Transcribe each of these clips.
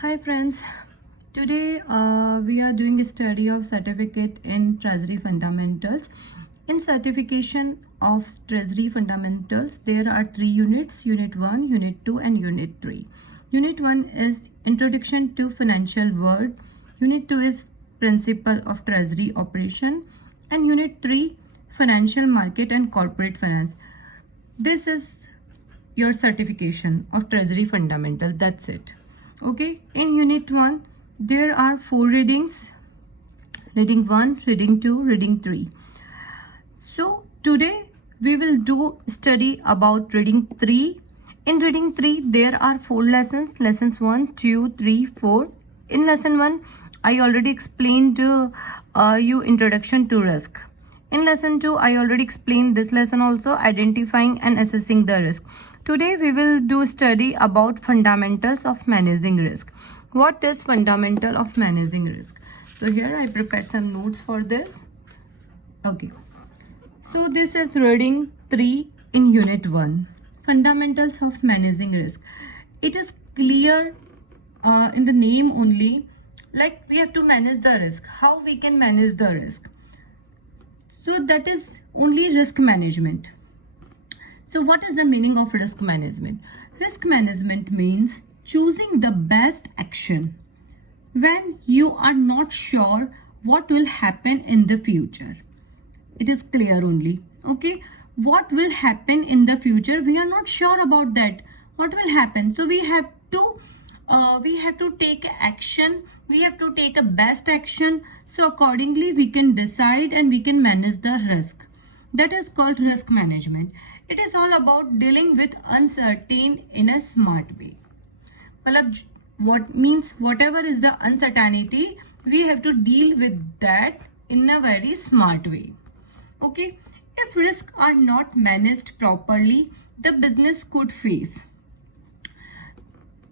Hi friends, today we are doing a study of certificate in Treasury Fundamentals. In certification of Treasury Fundamentals, there are three units, Unit 1, Unit 2 and Unit 3. Unit 1 is Introduction to Financial World, Unit 2 is Principle of Treasury Operation and Unit 3, Financial Market and Corporate Finance. This is your certification of Treasury Fundamental, that's it. Okay, in Unit 1, there are 4 readings, reading 1, reading 2, reading 3. So today we will do study about reading 3. In reading 3, there are 4 lessons, lessons 1, 2, 3, 4. In lesson 1, I already explained you introduction to risk. In lesson 2, I already explained this lesson also, identifying and assessing the risk. Today we will do study about fundamentals of managing risk. What is fundamental of managing risk? So here I prepared some notes for this. Okay. So this is reading 3 in Unit 1. Fundamentals of managing risk. It is clear in the name only, like we have to manage the risk. How we can manage the risk? So that is only risk management. So what is the meaning of risk management? Risk management means choosing the best action when you are not sure what will happen in the future. It is clear only. Okay, what will happen in the future? We are not sure about that. What will happen? So we have to take action. We have to take a best action. So accordingly, we can decide and we can manage the risk. That is called risk management. It is all about dealing with uncertain in a smart way. What means whatever is the uncertainty, we have to deal with that in a very smart way. Okay, if risks are not managed properly, the business could face.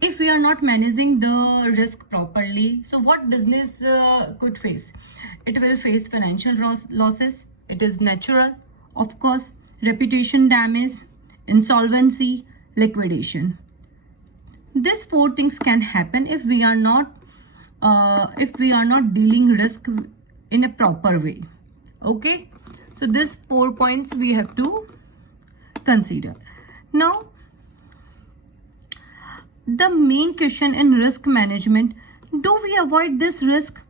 If we are not managing the risk properly, so what business could face? It will face financial losses. It is natural, of course, reputation damage, insolvency, liquidation. These 4 things can happen if we are not dealing risk in a proper way. Okay, so these 4 points we have to consider. Now, the main question in risk management: do we avoid this risk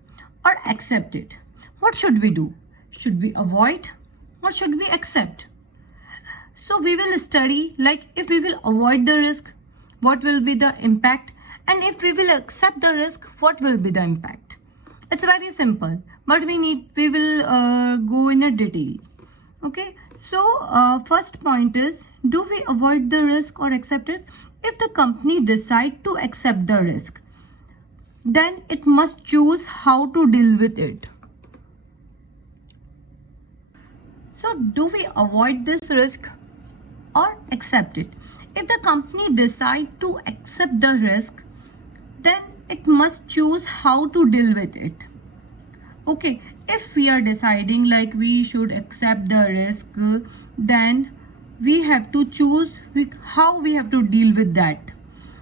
or accept it? What should we do? Should we avoid or should we accept? So we will study, like, if we will avoid the risk, what will be the impact, and if we will accept the risk, what will be the impact. It's very simple, but we will go in a detail. Okay, so first point is, do we avoid the risk or accept it? If the company decide to accept the risk, then it must choose how to deal with it. So do we avoid this risk or accept it? If the company decide to accept the risk, then it must choose how to deal with it. Okay, if we are deciding like we should accept the risk, then we have to choose how we have to deal with that.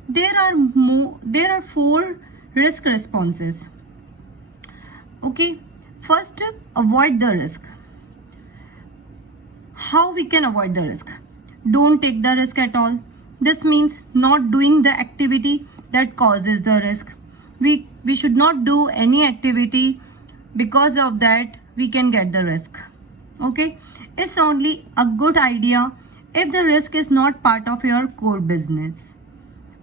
There are 4 risk responses. Okay, first, avoid the risk. How we can avoid the risk? Don't take the risk at all. This means not doing the activity that causes the risk. We should not do any activity, because of that we can get the risk. Okay, it's only a good idea if the risk is not part of your core business.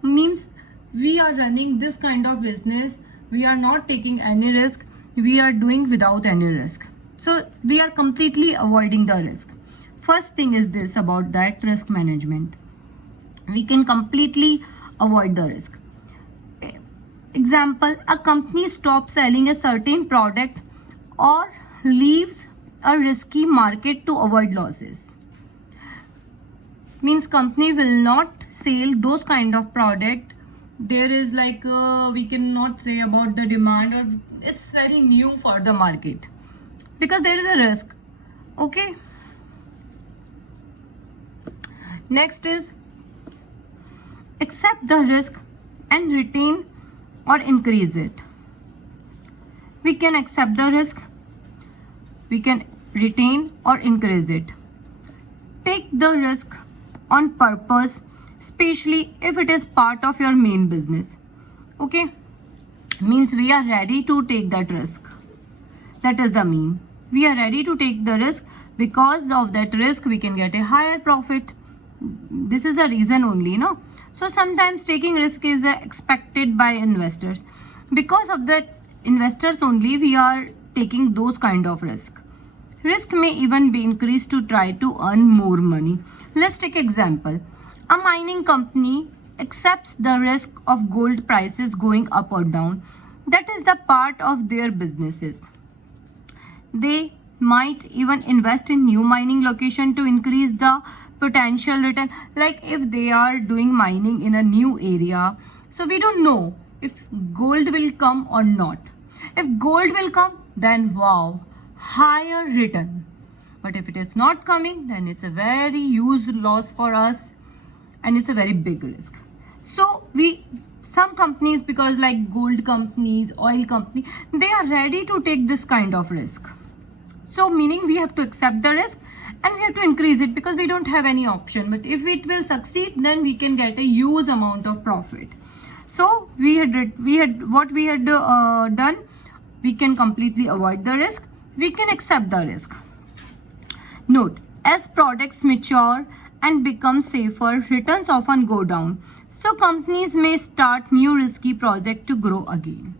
Means we are running this kind of business, we are not taking any risk, we are doing without any risk. So we are completely avoiding the risk. First thing is this about that risk management. We can completely avoid the risk. Example, a company stops selling a certain product or leaves a risky market to avoid losses. Means company will not sell those kind of product. There is like we cannot say about the demand, or it's very new for the market, because there is a risk. Okay. Next is accept the risk and retain or increase it. We can accept the risk, we can retain or increase it. Take the risk on purpose, especially if it is part of your main business. Okay, means we are ready to take that risk. That is the mean. We are ready to take the risk. Because of that risk we can get a higher profit. This is the reason only, no? So sometimes taking risk is expected by investors. Because of that investors only we are taking those kind of risk. Risk may even be increased to try to earn more money. Let's take example. A mining company accepts the risk of gold prices going up or down. That is the part of their businesses. They might even invest in new mining location to increase the potential return. Like if they are doing mining in a new area, so we don't know if gold will come or not. If gold will come, then wow, higher return. But if it is not coming, then it's a very huge loss for us and it's a very big risk. So some companies, because like gold companies, oil company, they are ready to take this kind of risk. So meaning we have to accept the risk and we have to increase it because we don't have any option. But if it will succeed, then we can get a huge amount of profit. So we had done. We can completely avoid the risk. We can accept the risk. Note, as products mature and become safer, returns often go down. So companies may start new risky projects to grow again.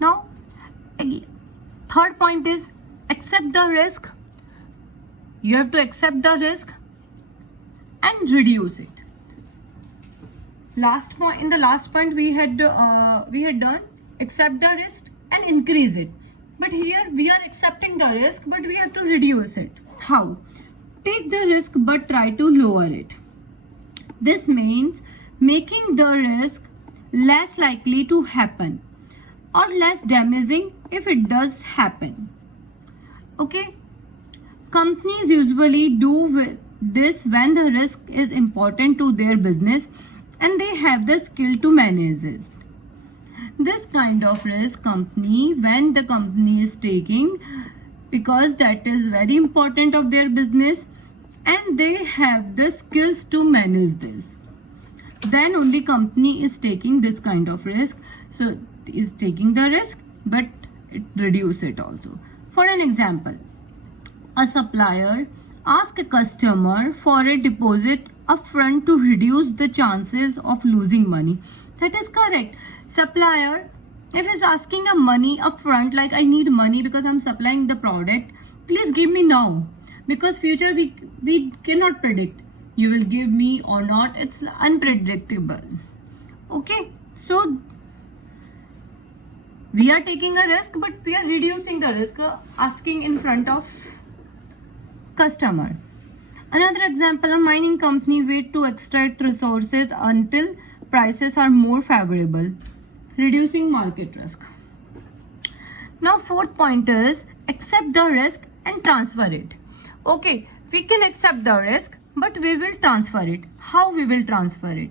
Now, third point is accept the risk. You have to accept the risk and reduce it. In the last point we had done accept the risk and increase it. But here we are accepting the risk, but we have to reduce it. How? Take the risk but try to lower it. This means making the risk less likely to happen or less damaging if it does happen. Okay? Companies usually do this when the risk is important to their business and they have the skill to manage it. This kind of risk when the company is taking, because that is very important of their business and they have the skills to manage this, then only company is taking this kind of risk. So is taking the risk but it reduce it also. For an example, a supplier asks a customer for a deposit upfront to reduce the chances of losing money. That is correct. Supplier, if he's asking a money upfront, like I need money because I'm supplying the product, please give me now, because future we cannot predict you will give me or not. It's unpredictable. Okay, so we are taking a risk but we are reducing the risk, asking in front of customer. Another example, a mining company wait to extract resources until prices are more favorable, reducing market risk. Now fourth point is accept the risk and transfer it. Okay, we can accept the risk but we will transfer it. How we will transfer it?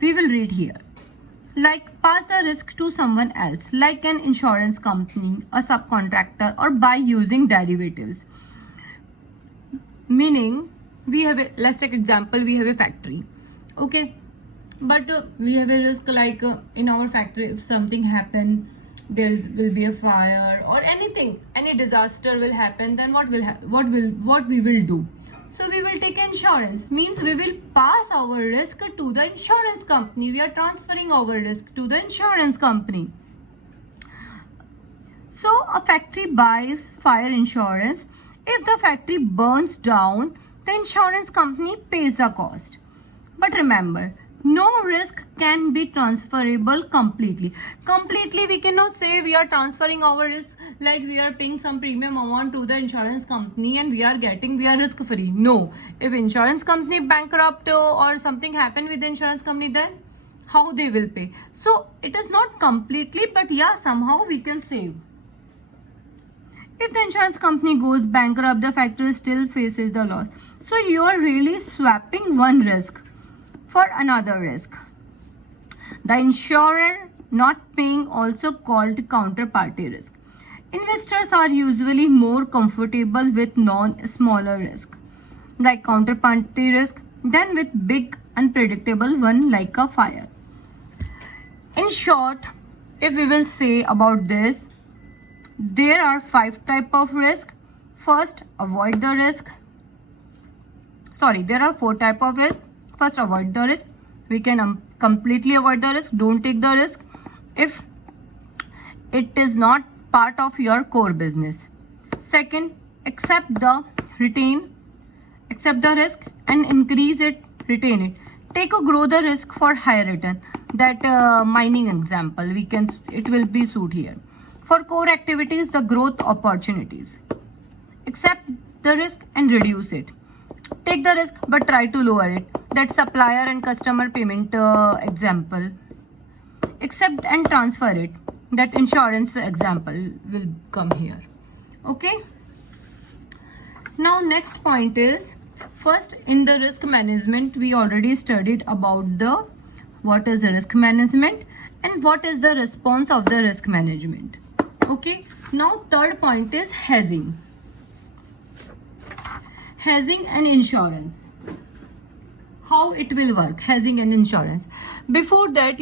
We will read here. Like pass the risk to someone else, like an insurance company, a subcontractor, or by using derivatives. Meaning let's take example, we have a factory. Okay, but we have a risk like in our factory, if something happen, there will be a fire or anything, any disaster will happen, then what we will do? So we will take insurance, means we will pass our risk to the insurance company. We are transferring our risk to the insurance company. So a factory buys fire insurance. If the factory burns down, the insurance company pays the cost. But remember, no risk can be transferable completely. Completely we cannot say we are transferring our risk, like we are paying some premium amount to the insurance company and we are risk free. No, if insurance company bankrupt or something happen with the insurance company, then how they will pay? So it is not completely, but yeah, somehow we can save. If the insurance company goes bankrupt, the factory still faces the loss. So you are really swapping one risk for another risk. The insurer not paying, also called counterparty risk. Investors are usually more comfortable with smaller risk like counterparty risk than with big unpredictable one like a fire. In short, if we will say about this, there are 5 type of risk. First, avoid the risk. There are 4 type of risk. First, avoid the risk. We can completely avoid the risk. Don't take the risk if it is not part of your core business. Second, accept the risk and increase it, retain it. Take or grow the risk for higher return. That mining example, it will be suit here. For core activities, the growth opportunities. Accept the risk and reduce it. Take the risk but try to lower it. That supplier and customer payment example. Accept and transfer it. That insurance example will come here. Okay. Now next point is, first in the risk management we already studied about what is the risk management and what is the response of the risk management. Okay. Now third point is hedging. Hedging and insurance. How it will work, hedging and insurance. Before that,